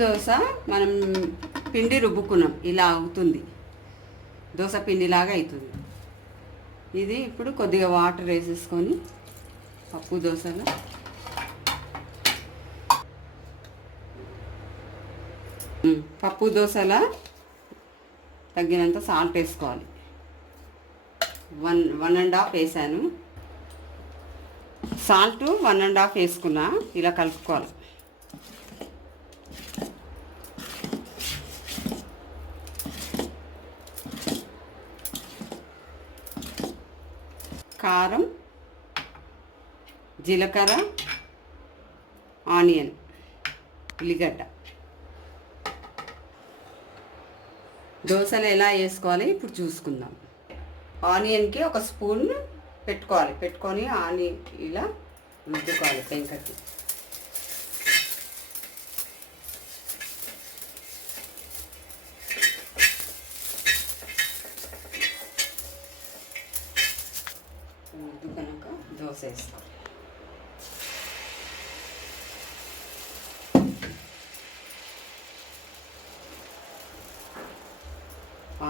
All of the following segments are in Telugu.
దోశ మనం పిండి రుబ్బుకున్నాం, ఇలా అవుతుంది, దోశ పిండిలాగా అవుతుంది. ఇది ఇప్పుడు కొద్దిగా వాటర్ వేసేసుకొని పప్పు దోశలో తగ్గినంత సాల్ట్ వేసుకోవాలి. 1.5 వేసాను సాల్ట్, 1.5 వేసుకున్నా. ఇలా కలుపుకోవాలి. కారం, జీలకర్ర, ఆనియన్, ఉల్లిగడ్డ. దోశలు ఎలా వేసుకోవాలి ఇప్పుడు చూసుకుందాం. ఆనియన్కి ఒక స్పూన్ పెట్టుకొని ఆనియన్ ఇలా రుద్దుకోవాలి పెంకకి. రుద్దుకనుక దోశ వేసుకోవాలి.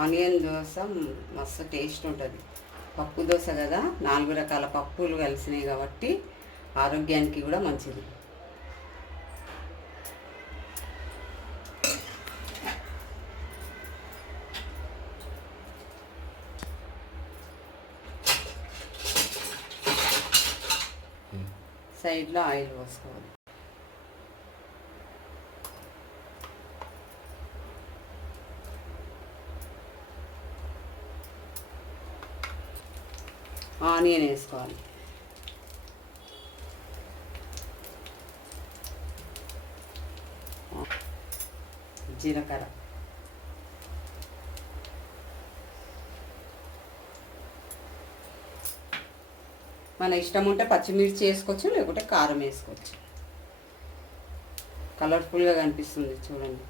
ఆనియన్ దోశ మస్తు టేస్ట్ ఉంటుంది. పప్పు దోశ కదా, 4 రకాల పప్పులు కలిసినాయి కాబట్టి ఆరోగ్యానికి కూడా మంచిది. సైడ్లో ఆయిల్ పోసుకోవాలి. ఆనియన్ వేసుకోవాలి. జీలకర్ర, మన ఇష్టం ఉంటే పచ్చిమిర్చి వేసుకోవచ్చు, లేకుంటే కారం వేసుకోవచ్చు. కలర్ఫుల్గా కనిపిస్తుంది చూడండి,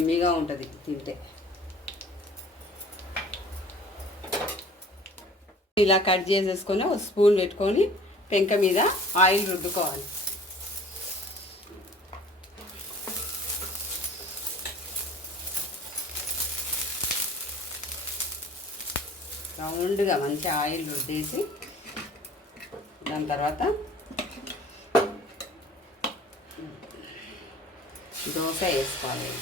ఎమ్మీగా ఉంటుంది తింటే. ఇలా కట్ చేసేసుకొని ఒక స్పూన్ పెట్టుకొని పెంక మీద ఆయిల్ రుద్దుకోవాలి. రౌండ్గా మంచి ఆయిల్ రుద్దేసి దాని తర్వాత దోశ వేసుకోవాలి.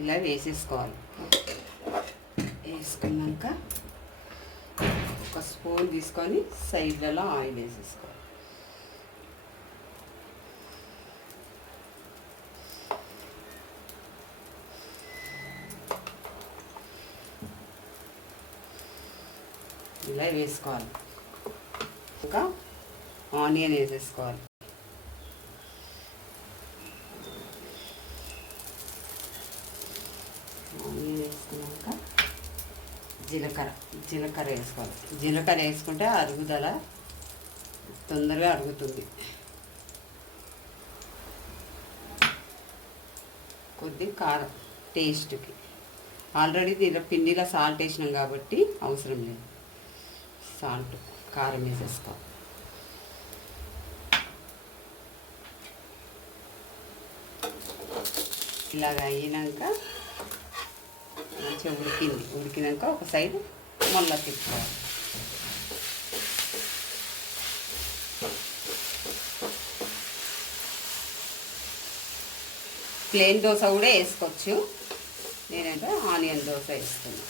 ఇలా వేసేసుకోవాలి. వేసుకున్నాక ఒక స్పూన్ తీసుకొని సైడ్లలో ఆయిల్ వేసేసుకోవాలి. ఇలా వేసుకోవాలి. ఇంకా ఆనియన్ వేసేసుకోవాలి. ఆనియన్ వేసుకున్నాక జీలకర్ర వేసుకోవాలి. జీలకర్ర వేసుకుంటే అరుగుదల తొందరగా అరుగుతుంది. కొద్ది కారం టేస్ట్కి. ఆల్రెడీ దీనిలో పిండిలో సాల్ట్ వేసినాం కాబట్టి అవసరం లేదు. సాల్ట్, కారం వేసేసుకోవాలి. ఇలాగ అయినాక మంచిగా ఉడికినాక ఒక సైడ్ మళ్ళీ తిప్పుకోవాలి. ప్లెయిన్ దోశ కూడా వేసుకోవచ్చు. నేనైతే ఆనియన్ దోశ వేస్తున్నాను.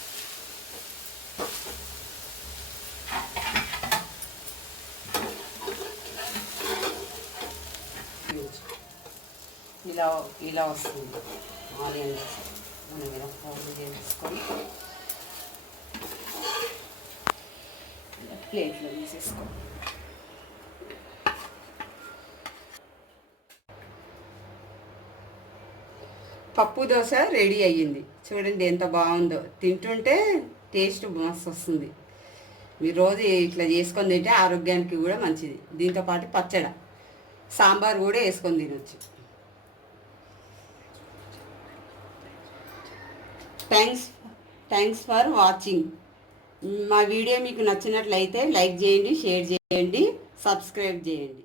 ఇలా వస్తుంది ఆనియన్ దోశ. మనం ఇలా ఫోల్డ్ చేసుకొని ప్లేట్లో తీసేసుకోవాలి. పప్పు దోశ రెడీ అయ్యింది. చూడండి ఎంత బాగుందో. తింటుంటే టేస్ట్ మస్తు వస్తుంది. మీరు రోజు ఇట్లా చేసుకొని తింటే ఆరోగ్యానికి కూడా మంచిది. దీంతోపాటు పచ్చడి, సాంబార్ కూడా వేసుకొని తినొచ్చు. Thanks thanks for watching. మా వీడియో మీకు నచ్చినట్లయితే లైక్ చేయండి, షేర్ చేయండి, సబ్స్క్రైబ్ చేయండి.